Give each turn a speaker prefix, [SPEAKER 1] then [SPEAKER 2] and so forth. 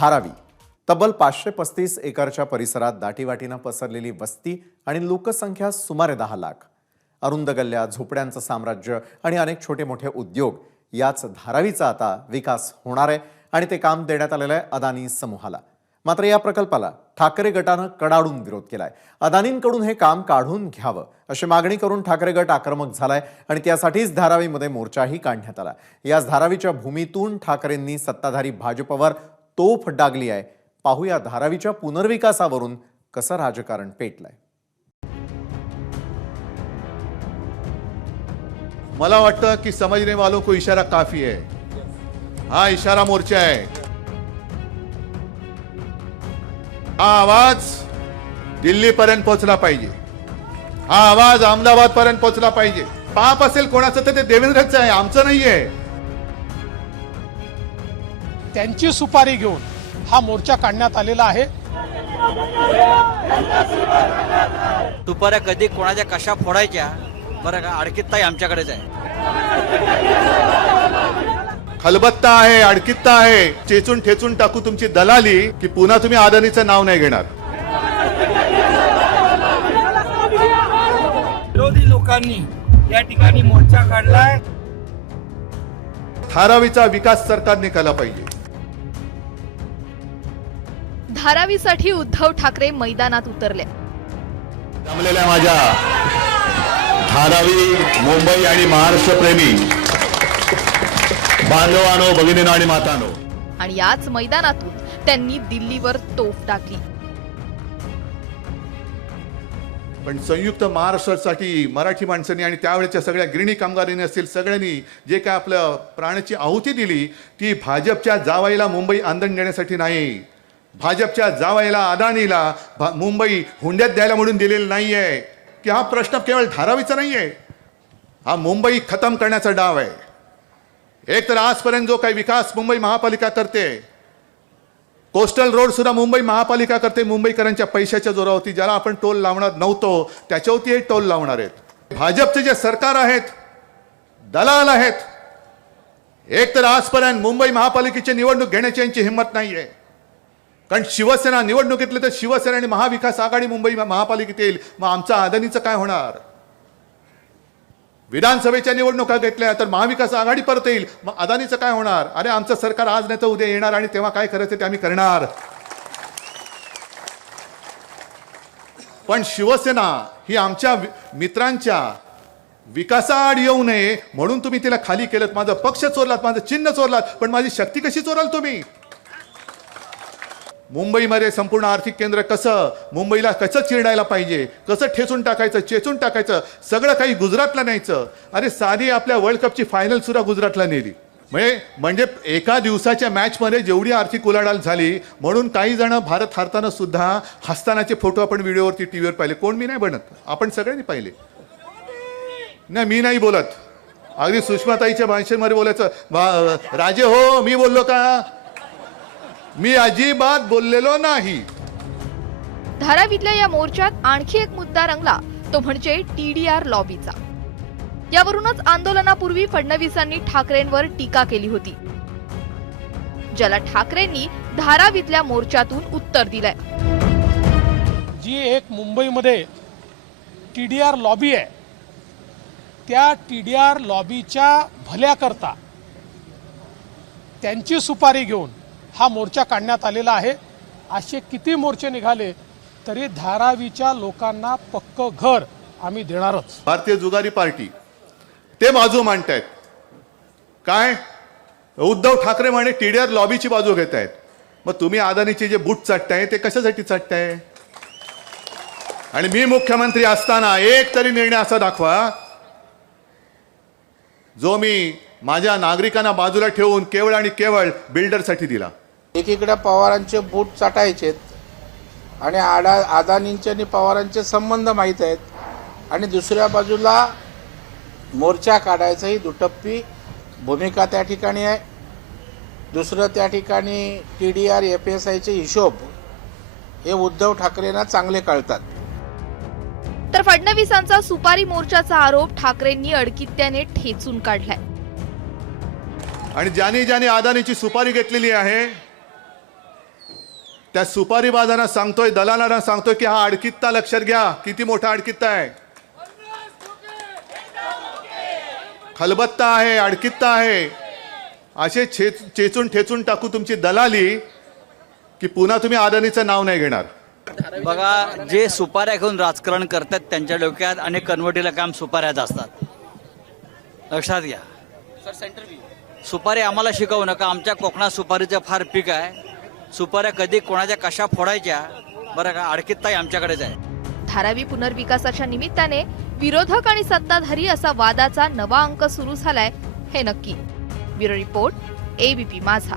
[SPEAKER 1] धारावी. तब्बल पाचशे पस्तीस एकरच्या परिसरात दाटीवाटीनं पसरलेली वस्ती आणि लोकसंख्या सुमारे दहा लाख. अरुंद गल्ल्या झोपड्यांचं साम्राज्य आणि अनेक छोटे मोठे उद्योग याच धारावीचा आता विकास होणार आहे आणि ते काम देण्यात आलेलं आहे अदानी समूहाला. मात्र या प्रकल्पाला ठाकरे गटानं कडाडून विरोध केलाय. अदानींकडून हे काम काढून घ्यावं अशी मागणी करून ठाकरे गट आक्रमक झालाय आणि त्यासाठीच धारावीमध्ये मोर्चाही काढण्यात आला. याच धारावीच्या भूमीतून ठाकरेंनी सत्ताधारी भाजपवर तोफ डागली आहे. पाहूया धारावीच्या पुनर्विकासावरून कसं राजकारण पेटलंय.
[SPEAKER 2] मला वाटतं की समजने वालों को इशारा काफी है हा इशारा मोर्चा आहे. हा आवाज दिल्लीपर्यंत पोहोचला पाहिजे. हा आवाज अहमदाबाद पर्यंत पोहोचला पाहिजे. पाप असेल कोणाचं तर ते देवेंद्रचं आहे. आमचं नाहीये.
[SPEAKER 3] त्यांची सुपारी घेऊन हा मोर्चा काढण्यात आलेला आहे.
[SPEAKER 4] दुपाऱ्या कधी कोणाच्या कशा फोडायच्या बरं का अडकीत ताई आमच्याकडेच आहे.
[SPEAKER 2] खलबत्ता आहे अडकित्ता आहे. चेचून ठेचून टाकू तुमची दलाली की पुन्हा तुम्ही अदानीचं नाव नाही घेणार.
[SPEAKER 5] विरोधी लोकांनी या ठिकाणी मोर्चा काढलाय.
[SPEAKER 2] धारावीचा विकास सरकारने केला पाहिजे.
[SPEAKER 6] धारावीसाठी उद्धव ठाकरे मैदानात उतरले.
[SPEAKER 2] जमलेल्या माझ्या धारावी मुंबई आणि महाराष्ट्र प्रेमी बांधवानो भगिनीनो आणि मातानो.
[SPEAKER 6] आणि याच मैदानातून त्यांनी दिल्लीवर तोफ टाकली.
[SPEAKER 2] पण संयुक्त महाराष्ट्रासाठी मराठी माणसांनी आणि त्यावेळेच्या सगळ्या गिरणी कामगारांनी असतील सगळ्यांनी जे काय आपल्या प्राणाची आहुती दिली ती भाजपच्या जावाईला मुंबई आंदण देण्यासाठी नाही. भाजपच्या जावायला अदानीला भा- मुंबई हुंड्यात द्यायला म्हणून दिलेलं नाही आहे की हा प्रश्न केवळ धारावीचा नाही आहे हा मुंबई खतम करण्याचा डाव आहे. एक तर आजपर्यंत जो काही विकास मुंबई महापालिका करते कोस्टल रोड सुद्धा मुंबई महापालिका करते मुंबईकरांच्या पैशाच्या जोरावरती ज्याला आपण टोल लावणार नव्हतो त्याच्यावरती हे टोल लावणार आहेत. भाजपचे जे सरकार आहेत दलाल आहेत एक तर आजपर्यंत मुंबई महापालिकेची निवडणूक घेण्याची यांची हिंमत नाहीये. कारण शिवसेना निवडणुकीतले तर शिवसेना आणि महाविकास आघाडी मुंबई महापालिकेत येईल. मग आमचा अदानीचं काय होणार? विधानसभेच्या निवडणुका घेतल्या तर महाविकास आघाडी परत येईल. मग अदानीचं काय होणार? अरे आमचं सरकार आज नाही तर उद्या येणार आणि तेव्हा काय करायचं ते आम्ही करणार. पण शिवसेना ही आमच्या मित्रांच्या विकासाआड येऊ नये म्हणून तुम्ही तिला खाली केलं माझा पक्ष चोरलात माझं चिन्ह चोरलात. पण माझी शक्ती कशी चोराल तुम्ही? मुंबईमध्ये संपूर्ण आर्थिक केंद्र कसं मुंबईला कसं चिरडायला पाहिजे कसं ठेचून टाकायचं चेचून टाकायचं सगळं काही गुजरातला न्यायचं. अरे साधी आपल्या वर्ल्ड कपची फायनल सुद्धा गुजरातला नेली. म्हणजे म्हणजे एका दिवसाच्या मॅचमध्ये जेवढी आर्थिक उलाढाल झाली म्हणून काही जण भारत हारताना सुद्धा हसतानाचे फोटो आपण व्हिडिओवरती टी व्हीवर पाहिले. कोण? मी नाही बनत. आपण सगळ्यांनी पाहिले. नाही मी नाही बोलत. अगदी सुषमाताईच्या भाषेमध्ये बोलायचं राजे हो मी बोललो का? मी अजिबात बोललेलो नाही.
[SPEAKER 6] धारावीतल्या या मोर्चात आणखी एक मुद्दा रंगला तो म्हणजे टीडीआर लॉबीचा. यावरूनच आंदोलनापूर्वी फडणवीसांनी ठाकरेंवर टीका केली होती. ज्याला ठाकरेंनी धारावीतल्या मोर्चातून उत्तर दिलंय.
[SPEAKER 3] जी एक मुंबईमध्ये टी डी आर लॉबी आहे त्या टी डी आर लॉबीच्या भल्याकरता त्यांची सुपारी घेऊन हा मोर्चा काढण्यात आलेला आहे. असे किती मोर्चे निघाले तरी धारावीच्या लोकांना पक्क घर आम्ही देणारच.
[SPEAKER 2] भारतीय जुगारी पार्टी ते बाजू मांडतायत. काय? उद्धव ठाकरे म्हणे टीडीआर लॉबीची बाजू घेत आहेत मग तुम्ही अदानीचे जे बूट चाटताय ते कशासाठी चाटताय? आणि मी मुख्यमंत्री असताना एक तरी निर्णय असा दाखवा जो मी माझ्या नागरिकांना बाजूला ठेवून केवळ आणि केवळ बिल्डरसाठी दिला.
[SPEAKER 7] एकीकडे पवारांचे बूट चाटायचेत आणि आडा अदानींचे आणि पवारांचे संबंध माहीत आहेत. आणि दुसऱ्या बाजूला मोर्चा काढायचा ही दुटप्पी भूमिका त्या ठिकाणी आहे. दुसरं त्या ठिकाणी T D R F S आयचे हिशोब हे उद्धव ठाकरेंना चांगले कळतात.
[SPEAKER 6] तर फडणवीसांचा सुपारी मोर्चाचा आरोप ठाकरेंनी अडकित्याने ठेचून काढलाय.
[SPEAKER 2] आणि ज्याने ज्याने अदानीची सुपारी घेतलेली आहे त्या सुपारी बाजारात सांगतोय दलालांना सांगतोय की हा अडकित्ता लक्षात घ्या. किती मोठा अडकित्ता आहे? खलबत्ता आहे अडकित्ता आहे. असे छेच चेचून ठेचून टाकू तुमची दलाली की पुन्हा तुम्ही अदानीचं नाव नाही घेणार.
[SPEAKER 4] बघा जे सुपाऱ्या घेऊन राजकारण करतात त्यांच्या डोक्यात आणि कन्वर्टीला काम सुपाऱ्याच असतात. लक्षात घ्या. सुपारी आम्हाला शिकवू नका. आमच्या कोकणात सुपारीचं फार पीक आहे. सुपाऱ्या कधी कोणाच्या कशा फोडायच्या बरं का अडकित्ताही आमच्याकडेच आहे.
[SPEAKER 6] धारावी पुनर्विकासाच्या निमित्ताने विरोधक आणि सत्ताधारी असा वादाचा नवा अंक सुरू झालाय हे नक्की. Bureau report ABP Majha.